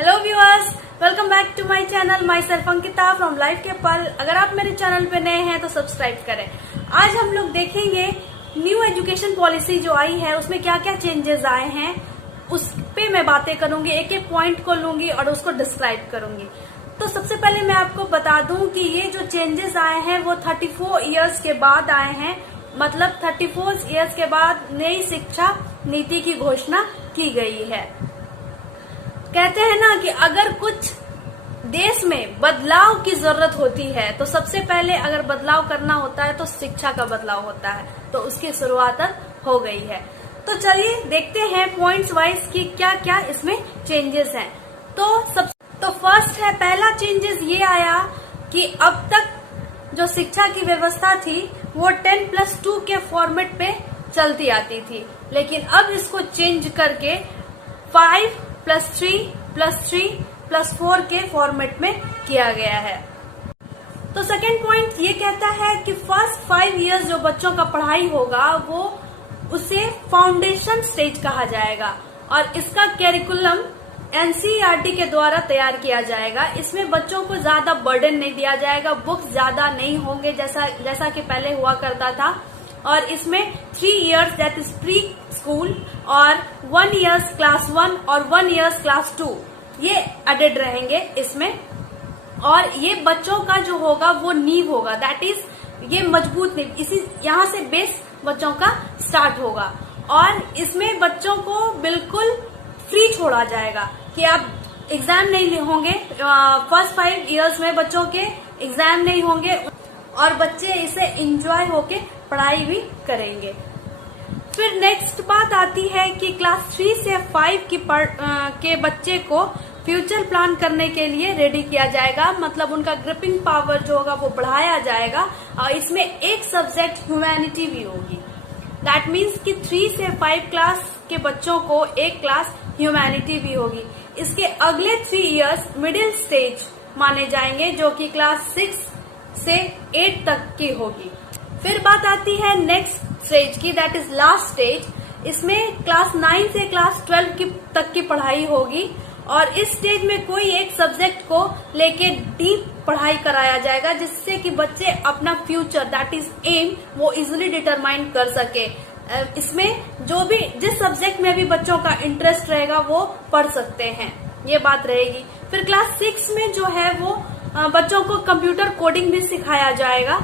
Hello viewers, welcome back to my channel. My self Ankita from life के पल। अगर आप मेरे चैनल पे नए हैं तो सब्सक्राइब करें। आज हम लोग देखेंगे न्यू एजुकेशन पॉलिसी जो आई है उसमें क्या क्या चेंजेस आए हैं, उस पे मैं बातें करूंगी, एक एक पॉइंट को लूंगी और उसको डिस्क्राइब करूंगी। तो सबसे पहले मैं आपको बता दूं कि ये जो चेंजेस आए हैं वो 34 इयर्स के बाद आए हैं। मतलब 34 इयर्स के बाद नई शिक्षा नीति की घोषणा की गई है। कहते हैं ना कि अगर कुछ देश में बदलाव की जरूरत होती है तो सबसे पहले अगर बदलाव करना होता है तो शिक्षा का बदलाव होता है, तो उसकी शुरुआत हो गई है। तो चलिए देखते हैं पॉइंट्स वाइज कि क्या क्या इसमें चेंजेस हैं। तो फर्स्ट है, पहला चेंजेस ये आया कि अब तक जो शिक्षा की व्यवस्था थी वो 10+2 के फॉर्मेट पे चलती आती थी, लेकिन अब इसको चेंज करके 5+3+3+4 के फॉर्मेट में किया गया है। तो सेकेंड पॉइंट ये कहता है कि फर्स्ट 5 इयर्स जो बच्चों का पढ़ाई होगा वो उसे फाउंडेशन स्टेज कहा जाएगा और इसका कैरिकुलम एनसीईआरटी के द्वारा तैयार किया जाएगा। इसमें बच्चों को ज्यादा बर्डन नहीं दिया जाएगा, बुक्स ज्यादा नहीं होंगे जैसा कि पहले हुआ करता था। और इसमें 3 years that is pre school और 1 इयर्स क्लास 1 और 1 इयर्स क्लास 2 ये एडेड रहेंगे इसमें। और ये बच्चों का जो होगा वो नींव होगा, दैट इज ये मजबूत नींव, इसी यहाँ से बेस बच्चों का स्टार्ट होगा। और इसमें बच्चों को बिल्कुल फ्री छोड़ा जाएगा कि आप एग्जाम नहीं होंगे, फर्स्ट 5 इयर्स में बच्चों के एग्जाम नहीं होंगे और बच्चे इसे एंजॉय होके पढ़ाई भी करेंगे। फिर नेक्स्ट बात आती है कि क्लास 3 से 5 के बच्चे को फ्यूचर प्लान करने के लिए रेडी किया जाएगा। मतलब उनका ग्रिपिंग पावर जो होगा वो बढ़ाया जाएगा और इसमें एक सब्जेक्ट ह्यूमैनिटी भी होगी। दैट मीन्स कि 3 से 5 क्लास के बच्चों को एक क्लास ह्यूमैनिटी भी होगी। इसके अगले 3 इयर्स मिडिल स्टेज माने जाएंगे जो कि क्लास 6 से 8 तक की होगी। फिर बात आती है नेक्स्ट स्टेज की, दैट इज लास्ट स्टेज। इसमें क्लास 9 से क्लास 12 तक की पढ़ाई होगी और इस स्टेज में कोई एक सब्जेक्ट को लेके डीप पढ़ाई कराया जाएगा जिससे कि बच्चे अपना फ्यूचर दैट इज एम वो इजिली डिटरमाइन कर सके। इसमें जो भी जिस सब्जेक्ट में भी बच्चों का इंटरेस्ट रहेगा वो पढ़ सकते हैं, ये बात रहेगी। फिर क्लास 6 में जो है वो बच्चों को कंप्यूटर कोडिंग भी सिखाया जाएगा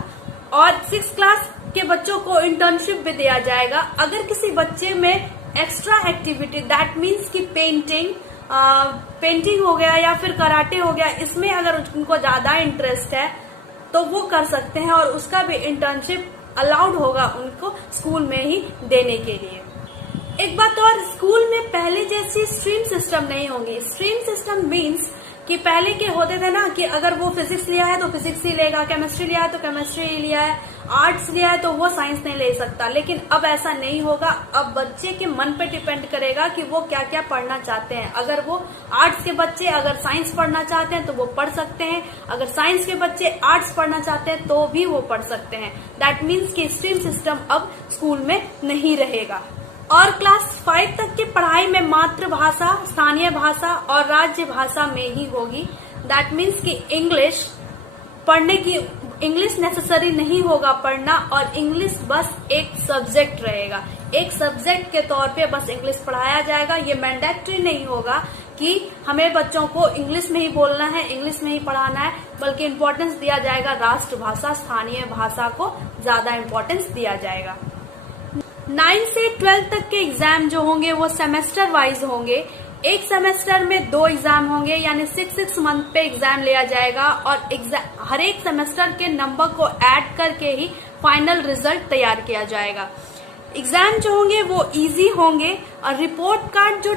और 6 क्लास के बच्चों को इंटर्नशिप भी दिया जाएगा। अगर किसी बच्चे में एक्स्ट्रा एक्टिविटी दैट मीन्स कि पेंटिंग हो गया या फिर कराटे हो गया, इसमें अगर उनको ज्यादा इंटरेस्ट है तो वो कर सकते हैं और उसका भी इंटर्नशिप अलाउड होगा उनको स्कूल में ही देने के लिए। एक बात और, स्कूल में पहले जैसी स्ट्रीम सिस्टम नहीं होगी। स्ट्रीम सिस्टम मीन्स कि पहले के होते थे ना कि अगर वो फिजिक्स लिया है तो फिजिक्स ही लेगा, केमिस्ट्री लिया है तो केमिस्ट्री ही लिया है, आर्ट्स लिया है तो वो साइंस नहीं ले सकता। लेकिन अब ऐसा नहीं होगा। अब बच्चे के मन पे डिपेंड करेगा कि वो क्या क्या पढ़ना चाहते हैं। अगर वो आर्ट्स के बच्चे अगर साइंस पढ़ना चाहते हैं तो वो पढ़ सकते हैं, अगर साइंस के बच्चे आर्ट्स पढ़ना चाहते हैं तो भी वो पढ़ सकते हैं। दैट मीन्स कि स्ट्रीम सिस्टम अब स्कूल में नहीं रहेगा। और क्लास 5 तक की पढ़ाई में मातृभाषा, स्थानीय भाषा और राज्य भाषा में ही होगी। दैट मीन्स कि इंग्लिश नेसेसरी नहीं होगा पढ़ना और इंग्लिश बस एक सब्जेक्ट रहेगा। एक सब्जेक्ट के तौर पे बस इंग्लिश पढ़ाया जाएगा। ये मैंडेटरी नहीं होगा कि हमें बच्चों को इंग्लिश में ही बोलना है, इंग्लिश में ही पढ़ाना है, बल्कि इम्पोर्टेंस दिया जाएगा राष्ट्रभाषा, स्थानीय भाषा को ज्यादा इम्पोर्टेंस दिया जाएगा। 9 से 12 तक के एग्जाम जो होंगे वो सेमेस्टर वाइज होंगे। एक सेमेस्टर में 2 एग्जाम होंगे, यानी 6 मंथ पे एग्जाम लिया जाएगा और हर एक सेमेस्टर के नंबर को ऐड करके ही फाइनल रिजल्ट तैयार किया जाएगा। एग्जाम जो होंगे वो इजी होंगे और रिपोर्ट कार्ड जो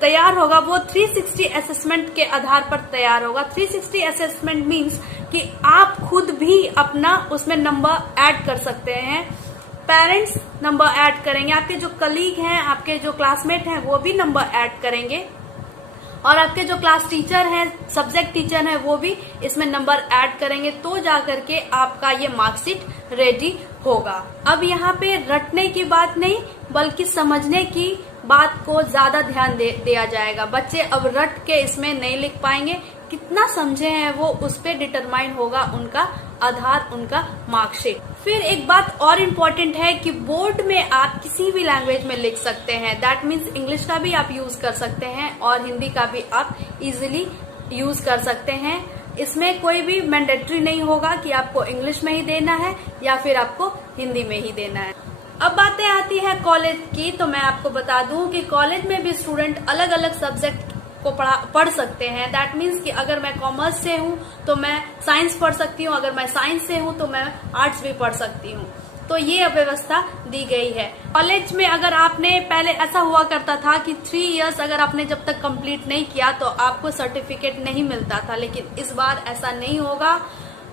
तैयार होगा वो 360 असेसमेंट के आधार पर तैयार होगा। 360 असेसमेंट मीन्स कि आप खुद भी अपना उसमें नंबर ऐड कर सकते हैं, पेरेंट्स नंबर ऐड करेंगे, आपके जो कलीग हैं, आपके जो क्लासमेट हैं वो भी नंबर ऐड करेंगे और आपके जो क्लास टीचर हैं, सब्जेक्ट टीचर हैं, वो भी इसमें नंबर ऐड करेंगे, तो जाकर के आपका ये मार्कशीट रेडी होगा। अब यहाँ पे रटने की बात नहीं बल्कि समझने की बात को ज्यादा ध्यान दिया जाएगा। बच्चे अब रट के इसमें नहीं लिख पाएंगे, कितना समझे हैं वो उस पे डिटरमाइन होगा उनका आधार, उनका मार्कशीट। फिर एक बात और इम्पोर्टेंट है कि बोर्ड में आप किसी भी लैंग्वेज में लिख सकते हैं। दैट मीन्स इंग्लिश का भी आप यूज कर सकते हैं और हिंदी का भी आप इजीली यूज कर सकते हैं। इसमें कोई भी मैंडेटरी नहीं होगा कि आपको इंग्लिश में ही देना है या फिर आपको हिंदी में ही देना है। अब बातें आती है कॉलेज की, तो मैं आपको बता दूं कि कॉलेज में भी स्टूडेंट अलग अलग सब्जेक्ट को पढ़ सकते हैं। दैट मीन्स कि अगर मैं कॉमर्स से हूं तो मैं साइंस पढ़ सकती हूं, अगर मैं साइंस से हूं तो मैं आर्ट्स भी पढ़ सकती हूं। तो ये व्यवस्था दी गई है। कॉलेज में अगर आपने पहले ऐसा हुआ करता था कि 3 इयर्स अगर आपने जब तक कंप्लीट नहीं किया तो आपको सर्टिफिकेट नहीं मिलता था, लेकिन इस बार ऐसा नहीं होगा।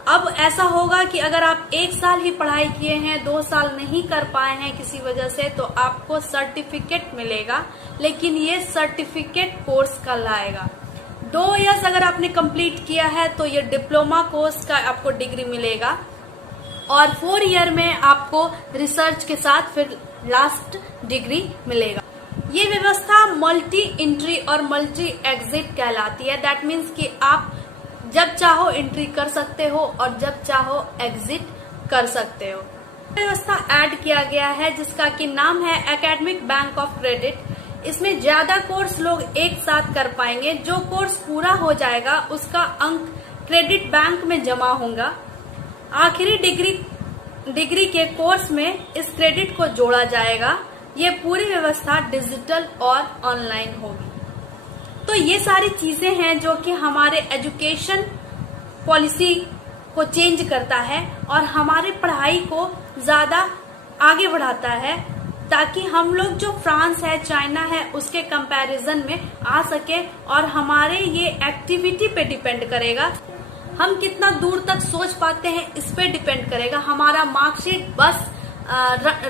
अब ऐसा होगा कि अगर आप 1 साल ही पढ़ाई किए हैं, 2 साल नहीं कर पाए हैं किसी वजह से, तो आपको सर्टिफिकेट मिलेगा, लेकिन ये सर्टिफिकेट कोर्स का लाएगा। 2 इयर्स अगर आपने कंप्लीट किया है तो ये डिप्लोमा कोर्स का आपको डिग्री मिलेगा और 4 ईयर में आपको रिसर्च के साथ फिर लास्ट डिग्री मिलेगा। ये व्यवस्था मल्टी एंट्री और मल्टी एग्जिट कहलाती है। दैट मीन्स कि आप जब चाहो एंट्री कर सकते हो और जब चाहो एग्जिट कर सकते हो। व्यवस्था ऐड किया गया है जिसका कि नाम है एकेडमिक बैंक ऑफ क्रेडिट। इसमें ज्यादा कोर्स लोग एक साथ कर पाएंगे। जो कोर्स पूरा हो जाएगा उसका अंक क्रेडिट बैंक में जमा होगा। आखिरी डिग्री के कोर्स में इस क्रेडिट को जोड़ा जाएगा। ये पूरी व्यवस्था डिजिटल और ऑनलाइन होगी। तो ये सारी चीजें हैं जो कि हमारे एजुकेशन पॉलिसी को चेंज करता है और हमारी पढ़ाई को ज्यादा आगे बढ़ाता है, ताकि हम लोग जो फ्रांस है, चाइना है, उसके कंपैरिजन में आ सके। और हमारे ये एक्टिविटी पे डिपेंड करेगा, हम कितना दूर तक सोच पाते हैं इस पे डिपेंड करेगा। हमारा मार्कशीट बस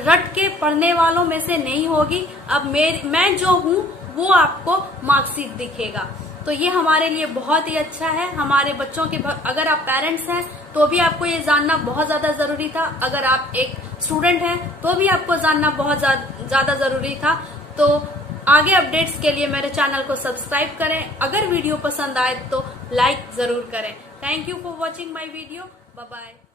रट के पढ़ने वालों में से नहीं होगी। अब मैं जो हूँ वो आपको मार्कशीट दिखेगा, तो ये हमारे लिए बहुत ही अच्छा है। हमारे बच्चों के अगर आप पेरेंट्स हैं तो भी आपको ये जानना बहुत ज्यादा जरूरी था। अगर आप एक स्टूडेंट हैं तो भी आपको जानना बहुत ज्यादा जरूरी था। तो आगे अपडेट्स के लिए मेरे चैनल को सब्सक्राइब करें। अगर वीडियो पसंद आए तो लाइक जरूर करें। Thank you for watching my video. Bye bye.